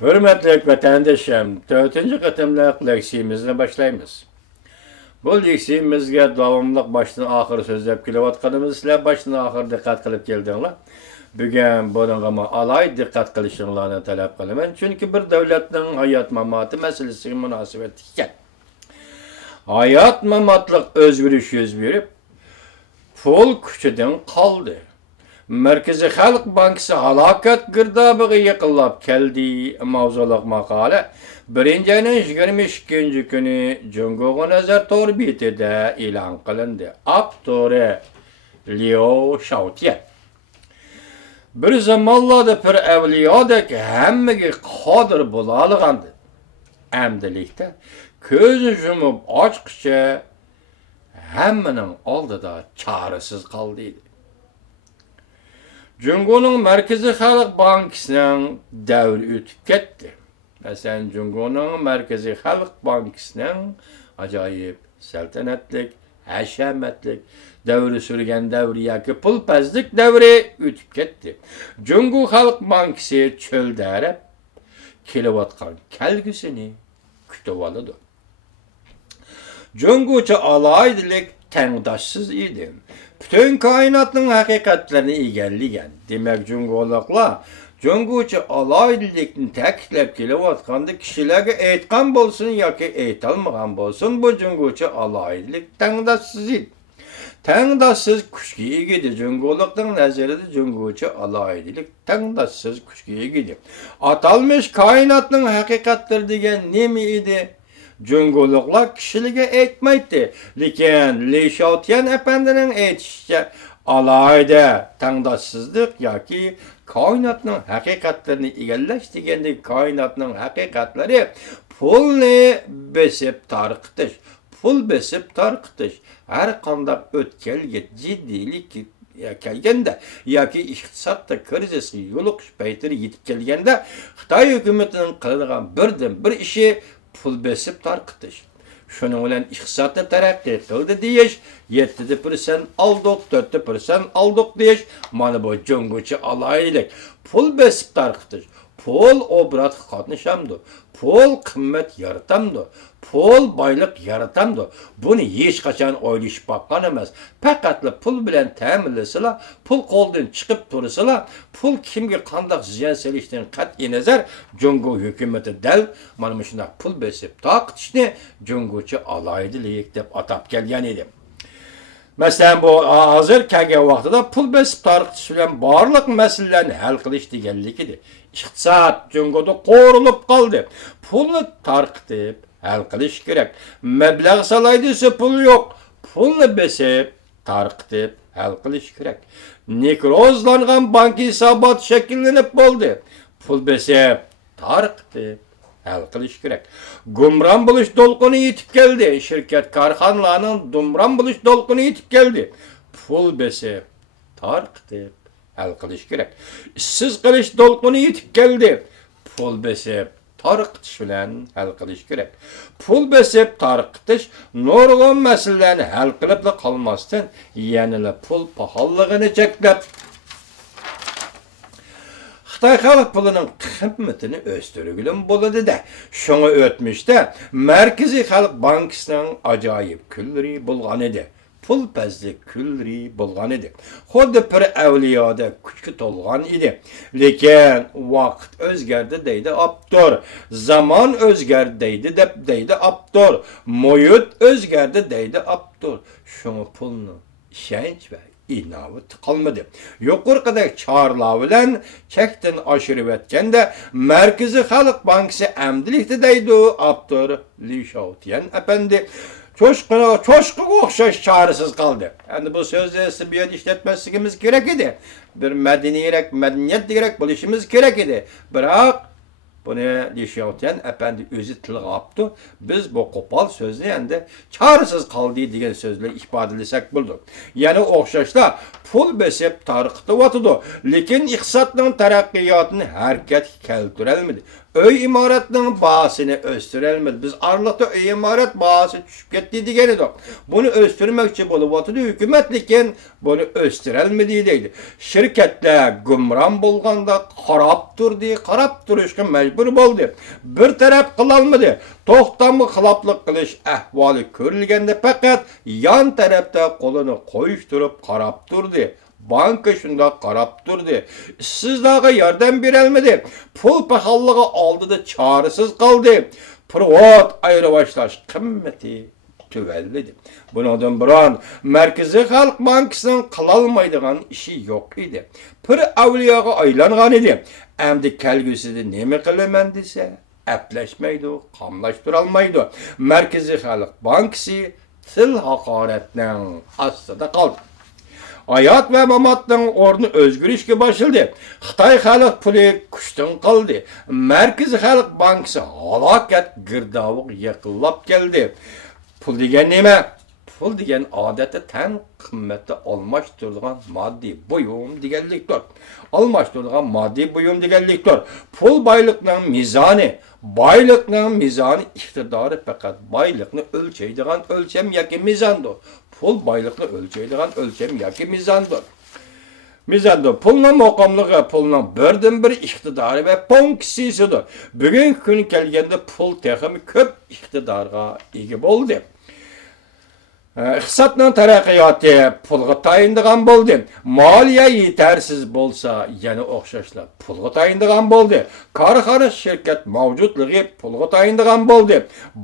Hürmetli vatandaşım, 4. katımlık leksiyimizni başlaymiz. Bu leksiyimizge davamlıq baştan ahır sözlep kilovatkanımız sizler baştan ahır dikkat kılıp geldinler. Bugün bununla alay dikkat kılışınlarını talep kılımen. Çünkü bir devletin hayat mamatı meselesi münasebet iken. Hayat mamatlık özgürüş yüz verip, pul küçüden kaldı. Merkezi Halk Bankası halakat girdabığı yıkıllap keldi mavzuluk makale. 1-ayın 22. günü Cungo'nun nazar torbitide ilan kılındı. Aptore Liu Shaotian. Bir zamanlarda bir evliyadek hemmegi kadir bulalığandı. Emdelikte közü jumup açkıça hemmenin aldıda çaresiz kaldıydı. Cungo'nun Merkezi Halk Bankası'nın devri ötüp gitti. Mesela Cungo'nun Merkezi Halk Bankası'nın acayip saltanatlik, haşametlik devri sürgen devri yaki pulpazlık devri ötüp gitti. Cungo Halk Bankası çölde arab kilovatkan kelgüsünü kütüp alıdı. Cungo'ca alaydilik tengdaşsız idi. Bütün kainatın hakikatlerini egelligen. Demek Cungo'luklar Cungo'ca alaydilikni ta'kidlab kelavatganda kishilarga aytgan bolsun yoki aytolmagan bolsun bu Cungo'ca alaydilik tengdaşsız idi. Tengdaşsız kuchga ega edi. Cungo'lukning nazarida Cungo'ca alaydilik tengdaşsız kuchga ega edi. Atalmış kainatning haqiqatlari degan nima edi? Cungo'luklar kişiliğe aytmaydi. Lekin Li Shaotian efendinin aytishicha alayda tengdaşsızlık yoki kainatning haqiqatlarini egallash deganda kainatning haqiqatlari pulni besib tarqitish, pul besib tarqitish har qanday o'tkalga jiddilik kelganda yoki iqtisodda krizisga yo'liqish paytida yetib kelganda Xitoy hukumatining qiladigan birdan bir ishi pul besib tarqitish. Şunun bilan iqtisodni taraqqiy qildi deyish, 7% aldık, 4% aldık deyish, mana bu Cungo'cha alaylik. Pul besib tarqitish. Pul obrat qatnashamdi. Pul qimmat yaratamdi. Pul boylik yaratamdi. Buni hech qachon o'ylashib boqqan emas. Faqatla pul bilan ta'minlasalar, pul qo'ldan chiqib tursalar, pul kimga qanday ziyon solishdan qat'iy nazar Cungo hukumati dal mana shunday pul besib taqitishni Cungo'cha alaydilik deb atab kelgan edi. Mesela bu hazır kelgan vaqtida pul besib tarqitish bilan barliq masalalarni hal qilish deganlik edi. İqtisod Cungo'da qo'rilib qoldi. Pulni tarqitib hal qilish kerak. Mablag' solay desa pul yo'q. Pulni besib tarqitib hal qilish kerak. Nekrozlangan bank hisobot shakllanib bo'ldi. Pul besib tarqitib hal qilish kerak. Gumron bo'lish to'lqini yetib keldi. Shirkat korxonalarning gumron bo'lish to'lqini yetib keldi. Pul besib tarqitib hal qilish kerak. Ishsiz qilish to'lqini yetib keldi. Pul besib tarqitish bilan hal qilish kerak. Pul besib tarqitish nurg'un masalalarni hal qilib qolmasdan, yanada pul pahalligini cheklab Xitoy xalq pulining qimmatini o'stirgilin bo'ladi-da. Shunga o'tmishda Markaziy Xalq Bankasining ajoyib kunlari bo'lgan edi. Pulpazlik kunlari bo'lgan edi. Xuddi bir avliyoda kuchga to'lgan edi. Lekin vaqt o'zgardi deydi Abdur. Zamon o'zgardi deydi Abdur. Muhit o'zgardi deydi Abdur. Shunga pulni ishonch va inovat qolmadi. Yuqorqidagi chorlar bilan chekdan oshirib o'tganda Markaziy Xalq Bankasi amdilikda deydi Abdur Li Shaotian efendi çoşqıga o'xshash chorasiz qoldi. Endi bu so'zni bu yerda ishlatmasligimiz kerak edi. Bir madaniyat kerak bo'lishimiz kerak edi. Biroq buni Li Shaotian efendi o'zi tilga olibdi. Biz bu qo'pol so'zni endi chorasiz qoldi degan so'zlar ifodalasak bo'ldi. Yana o'xshashlar pul besib tarqitib lekin iqtisodning taraqqiyotini harakatga keltira olmadi. Öy imoratning bahasini o'stirolmadi. Biz arliqda öy imorat bahasi tushib ketdi degan edik. Buni o'stirmoqchi bo'lyapti hukumat, lekin buni o'stirolmadi deydi. Shirkatlar gumron bo'lganda qarab turishga majbur majbur bo'ldi. Bir taraf qilolmadi. To'xtamli xiloflik qilish ahvoli ko'rilganda faqat yon tarafda qo'lini qo'yishtirib qarab turdi. Banka shunda qarab turdi. Ishsizlarga yordam berolmadi. Pul paxalligi oldida chorasiz qoldi. Privat ayrivashlash qimmati tuvallidi. Bundan biron Markaziy Xalq Bankisining qilolmaydigan ishi yo'q edi. Pir avliyoga aylangan edi. Endi kelgusida nima qilaman desa, aplashmaydi, qamlashtirib olmaydi. Markaziy Xalq Bankisi til haqoratning ostida qoldi. Hayat ve mamatның ornu özgürüşke başıldı. Xitay xalq puli kuchdan qoldi. Markaziy Xalq Bankisi halokat girdavıq yaqinlab keldi. Pul degan nima? Pul degan odatda tan qimmatda almashtirilgan moddiy buyum deganlikdir. Almashtirilgan moddiy buyum deganlikdir. Pul boyliqning mizoni, iqtidori faqat boyliqni o'lchaydigan o'lcham yoki mizondir. Pul boyliqni o'lchaydigan o'lcham yoki mizondir. Mizondir. Pulning maqomligi, pulning birdan-bir iqtidori va funksiyasidir. Bugungi kun kelganda pul texmi ko'p iqtidorga ega bo'ldi. Iqtisodning taraqqiyoti pulga tayindigan bo'ldi. Moliya yetarsiz bo'lsa, yana o'xshashlar pulga tayindigan bo'ldi. Korxona shirkat mavjudligi pulga tayindigan bo'ldi.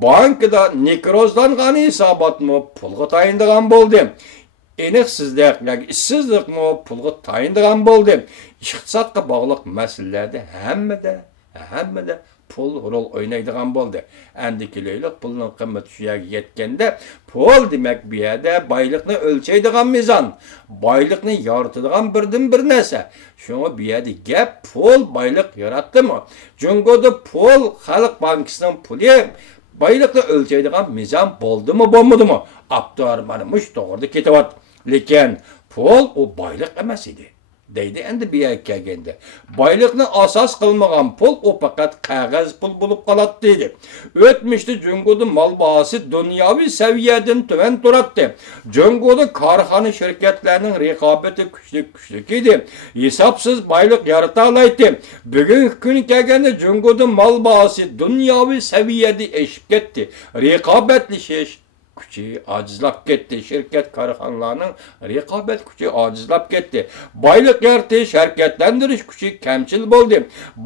Bankada nekrozlangan hisobotmi pulga tayindigan bo'ldi. Eniqsizlik yoki ishsizlikmi pulga tayindigan bo'ldi. Iqtisodga bog'liq masalalarda hammada pul rol oynaydigan bo'ldi. Endi kelaylik pulning qimmati shu yerga yetganda, pul demak bu yerda boyliqni o'lchaydigan mizon, boyliqni yoritadigan birdan-bir narsa. Shunga bu yerda gap pul boyliq yaratdimi? Jungoda pul Xalq Bankisining puli boyliqni o'lchaydigan mizon bo'ldimi, bo'lmadimi? Abdur mana mush to'g'rida ketyapti. Lekin pul o boyliq emas edi. Deydi endi bu yerga kelganda. Boyliqni asos qilmagan pul o faqat qog'oz pul bo'lib qoladi deydi. O'tmishda Jungoda mol bahosi dunyoviy saviyadan tuvan turadi. Jungoda korxona shirkatlarining raqobati kuchli edi. Hisobsiz boyliq yarata oladi. Bugungi kun kelganda Jungoda mol bahosi dunyoviy saviyada eshib ketdi. Raqobatlashish kuchi ojizlab ketdi. Shirkat korxonalarning raqobat kuchi ojizlab ketdi. Boyliq yaratish, harakatlantirish kuchi kamchil bo'ldi.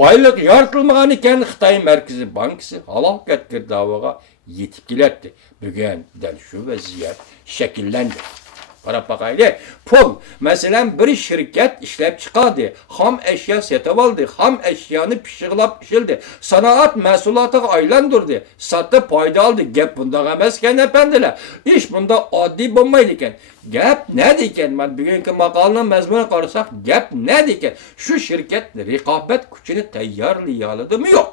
Boyliq yaratilmagan ekan Xitoy Markaziy Bankisi halokat girdoviga yetib keladi. Bugun dal shu vaziyat shakllandi. Qarab baqayli. Pul, masalan, bir shirkat ishlab chiqadi, xom ashyo sotib oldi, xom ashyoni pishiqlab ishildi, sanoat mahsulotiga aylantirdi, sotib foyda oldi. Gap bundoq emas ekan, apandilar. Ish bunda oddiy bo'lmaydi ekan. Gap nima ekan? Men bugungi maqolaning mazmunini qarasak, gap nima ekan? Shu shirkat raqobat kuchini tayyorlay oladimi, yo'q?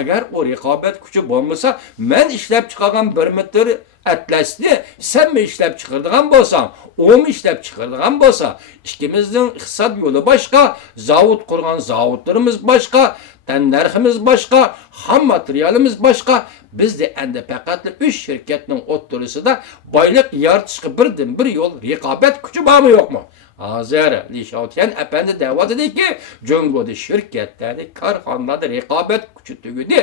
Agar o raqobat kuchi bo'lmasa, men ishlab chiqargan 1 metr atlasni sen mi ishlab chiqardigan bo'lsang, o mu ishlab chiqardigan bo'lsa, ikkimizning iqtisod yo'li boshqa, zavod qurgan zavodlarimiz boshqa, narximiz boshqa, ham materialimiz boshqa. Bizda endi faqat 3 shirkatning o'ttirisida boylik yaratishga birdan-bir yo'l raqobat kuchi bormi, yo'qmi? Hozir Lishovtyan apandi da'vat ediki, Jungoda shirkatlarda, korxonalarda raqobat kuchi tugadi,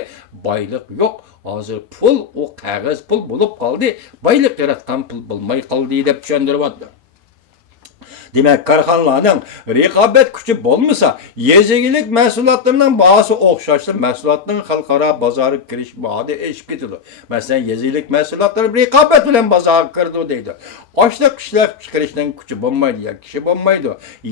boylik yo'q. Hozir pul o qog'oz pul bo'lib qoldi, boylik yaratgan pul bo'lmay qoldi deb tushuntiryapti. Demak, korxonalarning raqobat kuchi bo'lmasa, yezigilik mahsulotlarining bahosi o'xshashli mahsulotning xalqaro bozorga kirish bahodi eshib ketadi. Masalan, yezigilik mahsulotlari raqobat bilan bozorga kirdi deydi. Oshliq ishlab chiqarishning kuchi bo'lmaydi, yoki kishi bo'lmaydi.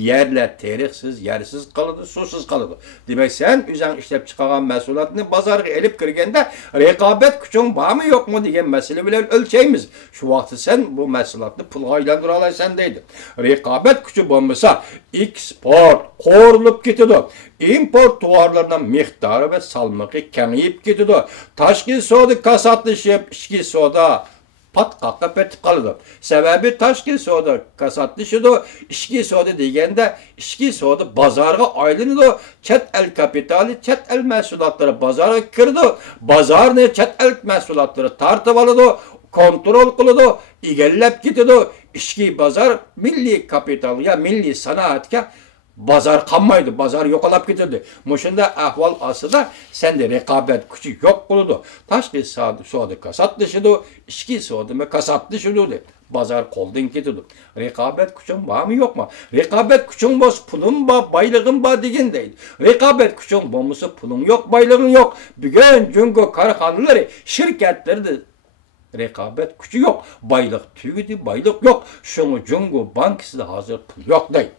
Yerlar terixsiz, yersiz qoladi, suvsiz qoladi. Demak, sen o'zing ishlab chiqargan mahsulotni bozorga elib kirganda raqobat kuching bormi, yo'qmi degan masala bilan o'lchaymiz. Shu vaqtda sen bu mahsulotni pulga aylantira olasan deydi. Raqobat kuchi bo'lmasa, eksport qo'rilib ketadi. Import tovarlarning miqdori va salmoqi kamayib ketadi. Tashqi savdo kasatlashib, ichki savdo patqoqqa petib qoladi. Sababi tashqi savdo kasatlashidi, ichki savdo deganda, ichki savdo bozorga aylanadi. Chet el kapitali, chet el mahsulotlari bozorga kirdi. Bozorni chet el mahsulotlari tortib oladi. Kontrol qiladi, egallab ketadi. Ichki bozor milliy kapital ya milliy sanoatga Bazar kalmaydı, bazar yokalap getirdi. Muşunda ahval asıda sende rekabet küçü yok buludu. Taşkı soğudu kasat dışıdı, içki soğudu ve kasat dışıdı. Bazar koldan getirdi. Rekabet küçün var mı yok mu? Rekabet küçün boz pulun var, baylığın var degen değil. Rekabet küçün bomusu pulun yok, baylığın yok. Bugün Cungo karhanları, şirketleri de rekabet küçü yok. Baylık tügüdü, baylık yok. Şunu Cungo bankası da hazır pul yok değil.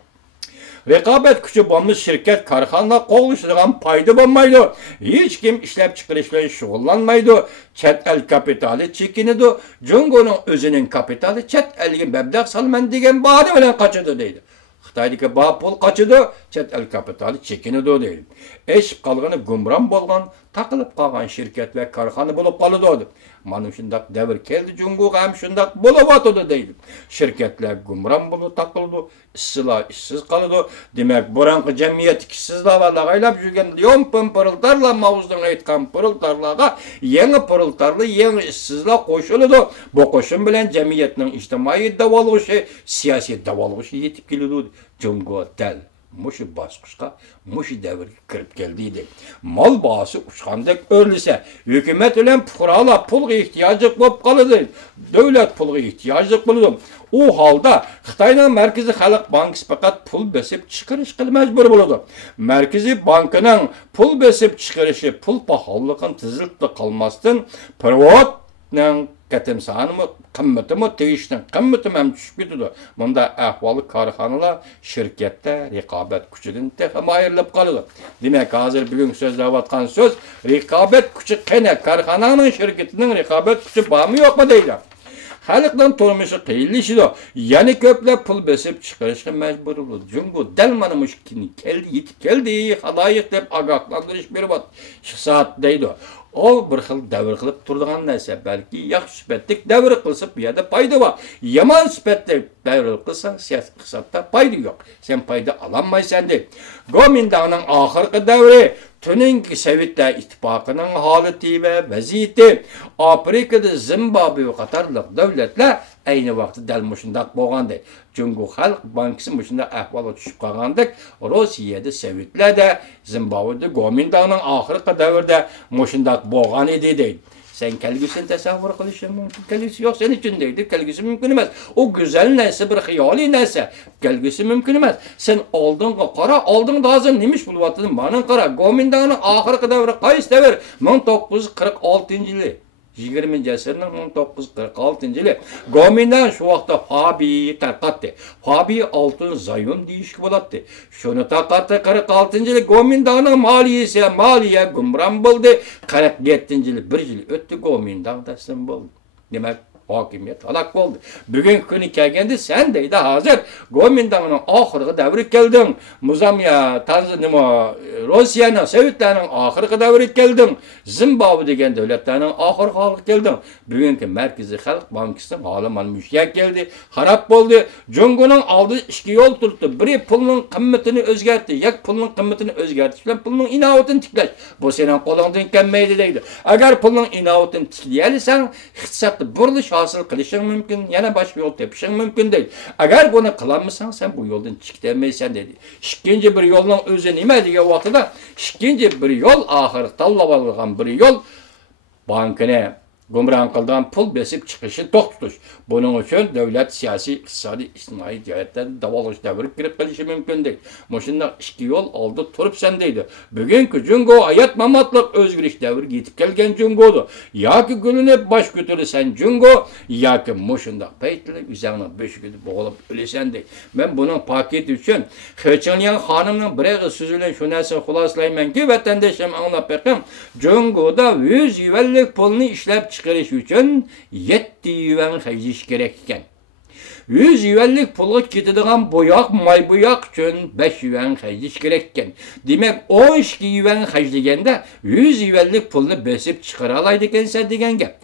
Rekabet küçü bomlu şirket karxana qoğuşturgan payda bolmaydı. Hiç kim işlep çıkarışla şugullanmaydı. Çet el kapitali çekinidi. Jungo'nun özünün kapitali çet elge meblag salman degen bahane bilen kaçıdı deydi. Xitoydagi ba pul kaçıdı, çet el kapitali çekinidi deydi. Eşip kalgını gumran bolgan, takılıp kalgan şirket ve karxana bulup kalıdı. Mana şundaq devir keldi Jungo'ga ham şundaq bolup deydi. Şirketler gumran bulup takıldı. İşsizlar işsiz kalıdı. Demek buranqı cemiyet işsizlarla gaylap жүрген yomпын pırıltarla mavuzdan aytkan pırıltarlarga yeni pırıltarlı yeni işsizlar koşuludu. Bu koşun bilen cemiyetinin ijtimai davalgışı, siyasi davalgışı yetip kelidi. Jungo del muşu basqışqa, muşu devirge kirip geldiydi. Mal bahası uçkandek örlüse, hükümet bilen fuqaralar pulga ihtiyacı bolup kalıdı. Devlet pulga ihtiyacı boludu. O halda Xitayning Merkezi Xalq Bankası fakat pul besip çıkarış qilib mecbur boludu. Merkezi Bankının pul besip çıkarışı pul pahalılığın tizilipde kalmasdan privatning katimsanımı, kımmetimi, tegiştin kımmetimi hem düşüp gidiyordu. Bunda ahvalı karxanalar şirkette rekabet küçüdün texim ayrılıp kalıdı. Demek hazır bugün sözlevatkan söz, rekabet küçü kene karxananın şirketinin rekabet küçü bağ mı yok mu deydi. Xalqdan turmuşu qiyinlashidi. Yani köplep pul besip chiqarishga majbur bo'ldi. Jungo dal mana mushkini yetib keldi, xaloyiq deb ogohlantirish berib shu soat deydi. O bir xil davr qilib turadigan narsa, balki yaxshi sifatlik davr qilsa bu yerda foyda bor. Yomon sifatlik davr qilsang siyosiy iqtisodda foyda yo'q. Sen foyda ololmaysan deb. Gomindanning oxirgi davri Tönenki Sovetlar İttifaqının haleti ve vaziyeti Afrikada Zimbabwe qatarlıq devletler aynı vaqtda dal mushundaq bo'lgandi. Jungo Xalq Bankası mushunda ahvolga tushib qolgandik. Rossiyada Sovetlarda Zimbabwe'da Gomindanning oxirgi davrda mushundaq bo'lgan edi deydi. Sen kelgüsünü tasavvur qilishing mumkin. Kelgüsü yo'q sen uchun deydi. Kelgüsü mumkin emas. O güzel narsa, bir xiyoliy narsa. Kelgüsü mumkin emas. Sen oldinga qara, oldinda hozir nemish bo'lyapti? Mana qara, Gomindanning oxirgi davri qaysi davr? 1946-yili. 20. asrning 1946-yili Gomindan shu vaqtda Fabi tarqatdi. Fabi oltin zayun deyishga bo'ladi. Shuni tarqatdi 46-yili Gomindanning moliya gumron bo'ldi. 47-yili 1 yil o'tdi Gomindan taslim bo'ldi. Demak hokimiyat halok bo'ldi. Bugungi kuni kelganda sen deydi hozir Gomindanning oxirgi davri kelding. Muzamiya, Tanzaniya, Rossiyaning, Sovetlarning oxirgi davri kelding. Zimbabwe degan davlatlarning oxirgi holi kelding. Bugungi Markaziy Xalq Bankasining holi mana mushak keldi, xarob bo'ldi. Jungoning oldi ikki yo'l turibdi. Biri pulning qimmatini o'zgartirdi, yak pulning qimmatini o'zgartirish bilan pulning inovatini tiklash. Bu sening qo'lingdan kelmaydi deydi. Agar pulning inovatini tiklayalsang, iqtisodda burilish hosil qilishing mumkin, yana boshqa yo'l tepishing mumkin deydi. Agar buni qilolmasang, sen bu yo'ldan chiqolmaysan dedi. Ikkinchi bir yo'lning o'zi nima degan vaqtida, ikkinchi bir yo'l oxir tanlab olgan bir yo'l bankini gumron qilgan pul besib chiqishi to'xtatish. Buning uchun davlat siyosiy, iqtisodiy, ijtimoiy jihatdan davolash davri kirib qolishi mumkin deydi. Mushunda ikki yo'l oldi turibsan deydi. Bugungi Jungo hayot mamotliq o'zgarish davriga yetib kelgan Jungodir. Yoki gulinib bosh ko'tarsan Jungo, yoki mushunda paytlar o'zingni beshigida bog'lab o'lasan deydi. Men buning paketi uchun Xechonyan xonimning birig'i so'zi bilan shu narsani xulosalaymanki, vatandoshim anglab beqim, Jungoda 100 yuvanlik pulni ishlab chiqarish uchun 7 yuvan xajish kerak ekan. 100 yuvanlik pulga ketadigan bo'yoq, may bo'yoq uchun 5 yuvan xajish kerak ekan. Demak, 12 yuvan xajlaganda 100 yuvanlik pulni besib chiqara oladi ekansan degan gap.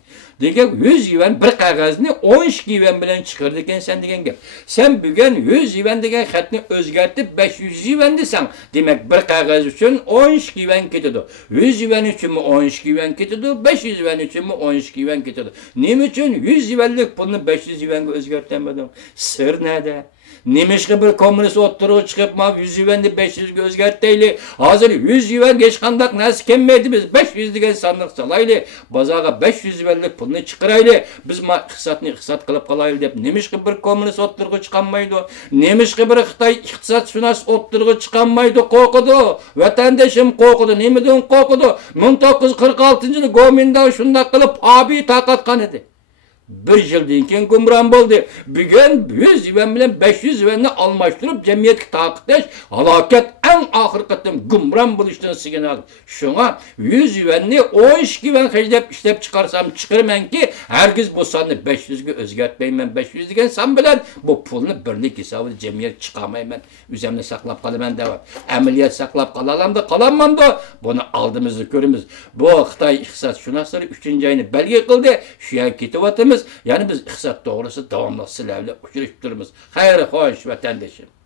Degan 100 yuvan bir qog'ozni 12 yuvan bilan chiqardi ekansan degan gap. Sen bugun 100 yuvan degan xatni o'zgartib 500 yuvan desang, demak bir qog'oz uchun 12 yuvan ketadi. 100 yuvan uchun 12 yuvan ketadi, 500 yuvan uchun 12 yuvan ketadi. Nima uchun 100 yuvanlik pulni 500 yuvanga o'zgartirmading? Sir nada? Nemişki bir komünist oturuğa çıkıp ma 100 yuvanni 500 ga özgerteyli. Hazır 100 yuvan geç kandak nasıl kemmeydi biz 500 degan sandık salaylı. Bazaga 500 yuvanlik pulni çıkaraylı. Biz ma iqtisat kılıp kalaylı dep. Nemişki bir komünist oturuğa çıkanmaydı. Nemişki bir Xitay iqtisat şunas oturuğa çıkanmaydı. Qoqudu. Vatandaşım qoqudu. Nemeden qoqudu? 1946-yılı Gomindan şundak kılıp abi taqatkan edi. Bir yıldan keyin gumran oldu. Bugün 100 yuvan bilen 500 yuvanni almashtırıp cemiyetga taqitlash halokat eng oxirgi qatim gumran bo'lishdan signal. Şuna 100 yuvanni 12 yuvan hajlab ishlab chiqarsam chiqirmanki, hergiz bu sonni 500 ga o'zgartmayman. 500 degan son bilan bu pulni birlik hisobida cemiyet chiqamayman. O'zimni saqlab qolaman deb. Amaliyat saqlab qolalamda, qolamanda buni oldimizda ko'ramiz. Bu Xitoy iqtisodshunoslari 3-oyni belgi qildi. Shu yerga ketyapmiz. Yani biz iqtisod to'g'risida davomli sizlar bilan uchrashib turibmiz. Xayr, xo'sh vatandoshim.